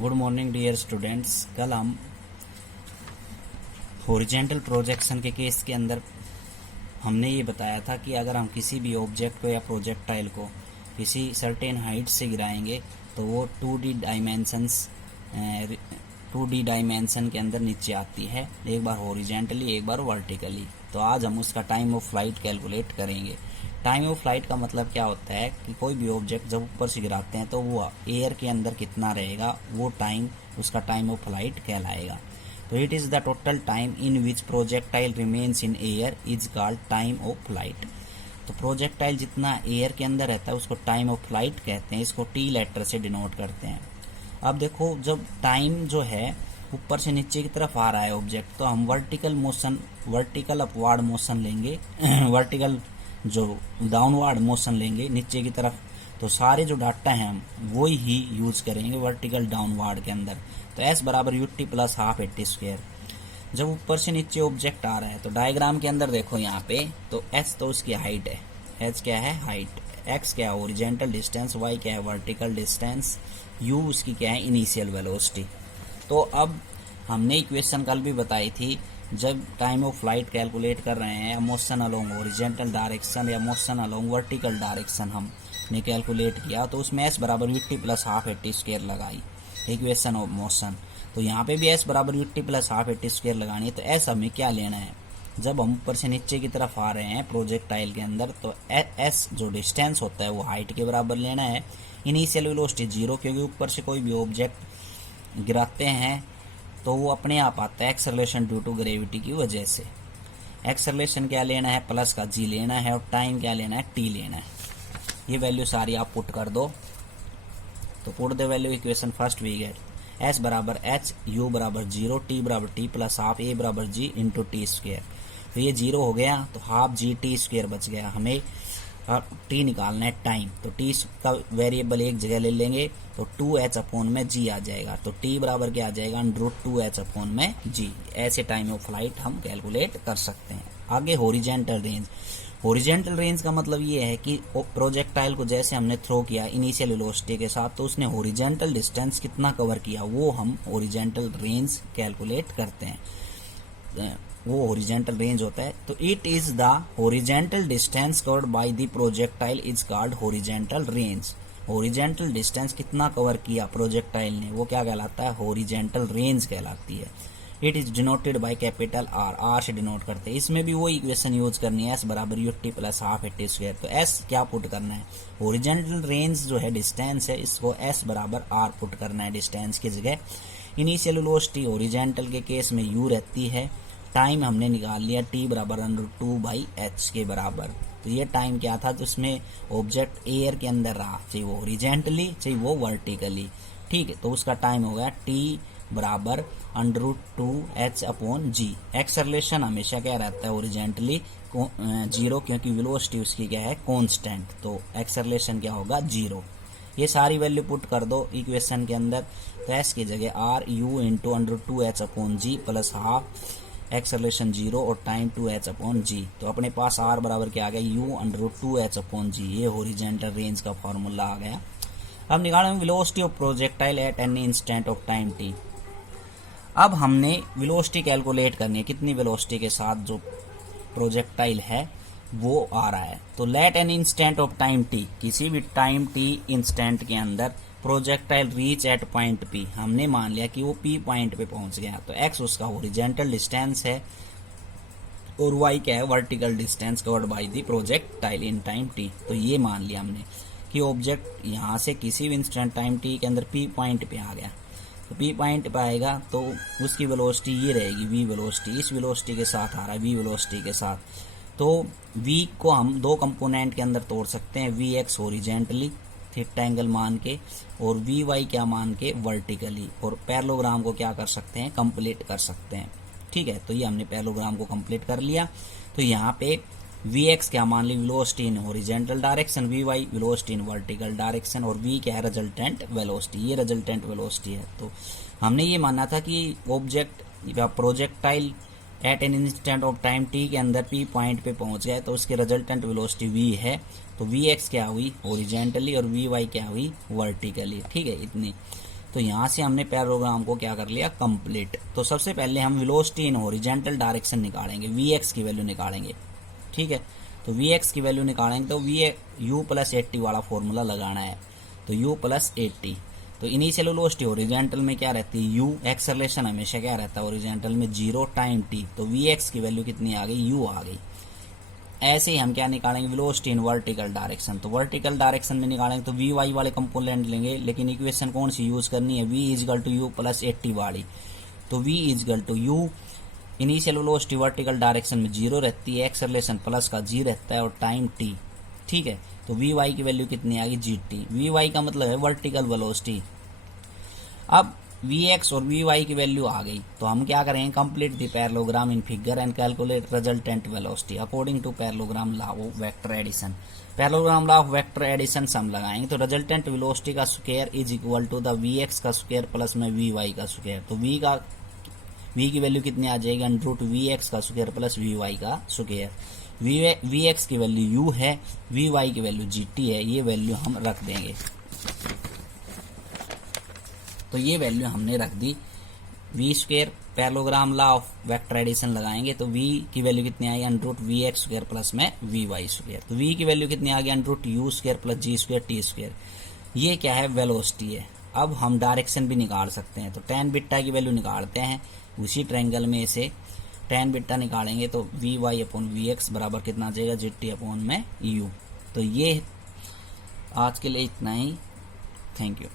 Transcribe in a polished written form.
Good morning dear students. कल हम horizontal projection के केस के अंदर हमने ये बताया था कि अगर हम किसी भी ऑब्जेक्ट को या प्रोजेक्टाइल को किसी सर्टेन हाइट से गिराएंगे तो वो 2D डायमेंशन के अंदर नीचे आती है, एक बार हॉरिजेंटली एक बार वर्टिकली। तो आज हम उसका टाइम ऑफ फ्लाइट कैलकुलेट करेंगे। टाइम ऑफ फ्लाइट का मतलब क्या होता है कि कोई भी ऑब्जेक्ट जब ऊपर से गिराते हैं तो वो एयर के अंदर कितना रहेगा, वो टाइम उसका टाइम ऑफ फ्लाइट कहलाएगा। तो it is the total time in which projectile remains in air is called time of flight. तो प्रोजेक्टाइल जितना एयर के अंदर रहता है उसको टाइम ऑफ फ्लाइट कहते हैं, इसको टी लेटर से डिनोट करते हैं। अब देखो, जब टाइम जो है ऊपर से नीचे की तरफ आ रहा है ऑब्जेक्ट, तो हम वर्टिकल अपवार्ड मोशन लेंगे वर्टिकल जो डाउनवर्ड मोशन लेंगे नीचे की तरफ। तो सारे जो डाटा हैं हम वो ही यूज करेंगे वर्टिकल डाउनवर्ड के अंदर। तो एस बराबर UT plus half eighty square. जब ऊपर से नीचे ऑब्जेक्ट आ रहा है तो डायग्राम के अंदर देखो यहाँ पे, तो एस तो उसकी हाइट है, एच क्या है हाइट, एक्स क्या है ओरिजेंटल डिस्टेंस, वाई क्या है वर्टिकल डिस्टेंस, यू उसकी क्या है इनिशियल वेलोसिटी। तो अब हमने इक्वेशन कल भी बताई थी, जब टाइम ऑफ फ्लाइट कैलकुलेट कर रहे हैं, मोशन अलोंग ओरिजेंटल डायरेक्शन या मोशन अलोंग वर्टिकल डायरेक्शन हमने कैलकुलेट किया, तो उसमें एस बराबर UT plus half eighty square लगाई इक्वेशन ऑफ मोशन। तो यहाँ पे भी एस बराबर UT plus half eighty square लगानी है। तो एस हमें क्या लेना है, जब हम ऊपर से नीचे की तरफ आ रहे हैं प्रोजेक्टाइल के अंदर, तो एस जो डिस्टेंस होता है वो हाइट के बराबर लेना है। इनिशियल वेलोसिटी जीरो, क्योंकि ऊपर से कोई भी ऑब्जेक्ट गिराते हैं तो वो अपने आप आता है एक्सेलरेशन ड्यू टू ग्रेविटी की वजह से। एक्सेलरेशन क्या लेना है, प्लस का जी लेना है, और टाइम क्या लेना है, टी लेना है। ये वैल्यू सारी आप पुट कर दो। तो put the value equation first we get s बराबर एच, यू बराबर जीरो, टी बराबर टी प्लस हाफ, ए बराबर जी इंटू टी स्क्वायर। तो ये जीरो हो गया तो हाफ जी टी स्क्वायर बच गया। हमें टी निकालना है टाइम, तो टी का वेरिएबल एक जगह ले लेंगे तो 2h अपॉन में जी आ जाएगा। तो टी बराबर क्या आ जाएगा, √2h अपॉन में जी। ऐसे टाइम ऑफ फ्लाइट हम कैलकुलेट कर सकते हैं। आगे हॉरिजेंटल रेंज। हॉरिजेंटल रेंज का मतलब ये है कि प्रोजेक्टाइल को जैसे हमने थ्रो किया इनिशियल वेलोसिटी के साथ, तो उसने हॉरिजेंटल डिस्टेंस कितना कवर किया वो हम हॉरिजेंटल रेंज कैलकुलेट करते हैं। वो हॉरिजेंटल रेंज होता है। तो it is the horizontal distance covered by the projectile is called horizontal range. Horizontal distance कितना कवर किया प्रोजेक्टाइल ने वो क्या कहलाता है, हॉरिजेंटल रेंज कहलाती है। It is denoted by capital R, R से डिनोट करते हैं। इसमें भी वो इक्वेशन यूज करनी है, एस बराबर UT plus half eighty square. तो एस क्या पुट करना है, हॉरिजेंटल रेंज जो है डिस्टेंस है, इसको एस बराबर आर पुट करना है डिस्टेंस की जगह। इनिशियल वेलोसिटी हॉरिजेंटल के केस में यू रहती है। टाइम हमने निकाल लिया टी बराबर √2/h के बराबर। तो ये टाइम क्या था, जिसमें ऑब्जेक्ट एयर के अंदर रहा, चाहे वो हॉरिजेंटली चाहे वो वर्टिकली। ठीक है, तो उसका टाइम हो गया टी बराबर √2h अपॉन जी। एक्सेलरेशन हमेशा क्या रहता है हॉरिजेंटली जीरो, क्योंकि वेलोसिटी उसकी क्या है कांस्टेंट। तो एक्सेलरेशन क्या होगा जीरो। ये सारी वैल्यू पुट कर दो इक्वेशन के अंदर। तो एस की जगह R u into √2h upon g plus half acceleration zero और टाइम 2h अपॉन जी। तो अपने पास आर बराबर क्या आ गया, यू √2h अपॉन जी। ये हॉरिजेंटल रेंज का फॉर्मूला आ गया। अब निकालेंगे velocity of projectile at any instant of time T. अब हमने वेलोसिटी कैलकुलेट करनी है, कितनी वेलोसिटी के साथ जो प्रोजेक्टाइल है वो आ रहा है। तो let an instant of time t, किसी भी टाइम टी इंस्टेंट के अंदर projectile reach at point P. हमने मान लिया कि वो पी पॉइंट पे पहुंच गया। तो एक्स उसका हॉरिजेंटल डिस्टेंस है और वाई क्या है vertical distance covered by the projectile in time T. तो ये मान लिया हमने कि ऑब्जेक्ट यहाँ से किसी भी इंस्टेंट टाइम टी के अंदर पी पॉइंट पे आ गया। तो पी पॉइंट पे आएगा तो उसकी वेलोसिटी ये रहेगी वी वेलोसिटी, इस वेलोसिटी के साथ आ रहा है वी वेलोसिटी के साथ। तो v को हम दो कंपोनेंट के अंदर तोड़ सकते हैं, v x horizontally theta angle मान के और वी वाई क्या मान के वर्टिकली, और पैरेललोग्राम को क्या कर सकते हैं कंप्लीट कर सकते हैं। ठीक है, तो ये हमने पैरेललोग्राम को कंप्लीट कर लिया। तो यहाँ पे वी एक्स क्या मान ली, velocity in horizontal direction, V Y velocity in vertical direction, और वी क्या है रिजल्टेंट वेलोसिटी, ये रिजल्टेंट वेलोसिटी है। तो हमने ये माना था कि ऑब्जेक्ट या projectile at an instant of time T के अंदर पी पॉइंट पे पहुंच गए तो उसकी रिजल्टेंट वेलोसिटी वी है। तो वी एक्स क्या हुई हॉरिजेंटली और वी वाई क्या हुई वर्टिकली। ठीक है, इतनी। तो यहाँ से हमने पैराग्राम को क्या कर लिया, कंप्लीट। तो सबसे पहले हम वेलोसिटी इन हॉरिजॉन्टल डायरेक्शन निकालेंगे, वीएक्स की वैल्यू निकालेंगे, ठीक है। तो वीएक्स की वैल्यू निकालेंगे तो वी यू प्लस 80 वाला फॉर्मूला लगाना है, तो यू प्लस 80। तो इनिशियल वेलोसिटी हॉरिजॉन्टल में क्या रहती है, यू। एक्सेलरेशन हमेशा क्या रहता है हॉरिजॉन्टल में, 0 टाइम टी। तो वीएक्स की वैल्यू कितनी आ गई, यू आ गई। ऐसे ही हम क्या निकालेंगे, वेलोसिटी इन वर्टिकल डायरेक्शन। तो वर्टिकल डायरेक्शन में निकालेंगे तो वी वाई वाले कंपोनेंट लेंगे, लेकिन इक्वेशन कौन सी यूज करनी है, v equal to u plus 80 वाली। तो v equal to u, initial velocity vertical direction में 0 रहती है, एक्सेलरेशन प्लस का जी रहता है और टाइम टी, ठीक है। तो वी वाई की वैल्यू कितनी आ गई, जी टी। वी वाई का मतलब है वर्टिकल वेलोसिटी। अब वी एक्स और वी वाई की वैल्यू आ गई, तो हम क्या करेंगे, complete the parallelogram in figure and calculate resultant velocity according to parallelogram law of vector addition. Parallelogram law of vector addition हम लगाएंगे तो रिजल्टेंट वेलोसिटी का square is equal to the v x का स्क्वायर प्लस में we y का square. तो we की value कितनी आ जाएगी, अंडर रूट वी एक्स का स्क्वायर प्लस वी वाई का स्क्वायर। वी एक्स की वैल्यू यू है, वी वाई की वैल्यू जी टी है, ये वैल्यू हम रख देंगे। तो ये वैल्यू हमने रख दी। V square parallelogram law of vector addition लगाएंगे तो वी की वैल्यू कितनी आई, under root V X square plus में वी वाई स्क्वायर। तो वी की वैल्यू कितनी आ गई, under root U square plus G square T square. ये क्या है, वेलोसिटी है। अब हम डायरेक्शन भी निकाल सकते हैं, तो tan बीटा की वैल्यू निकालते हैं। उसी ट्रायंगल में से tan बीटा निकालेंगे तो v y upon v x बराबर कितना आ जाएगा, जी टी अपॉन में यू। तो ये आज के लिए इतना ही, थैंक यू।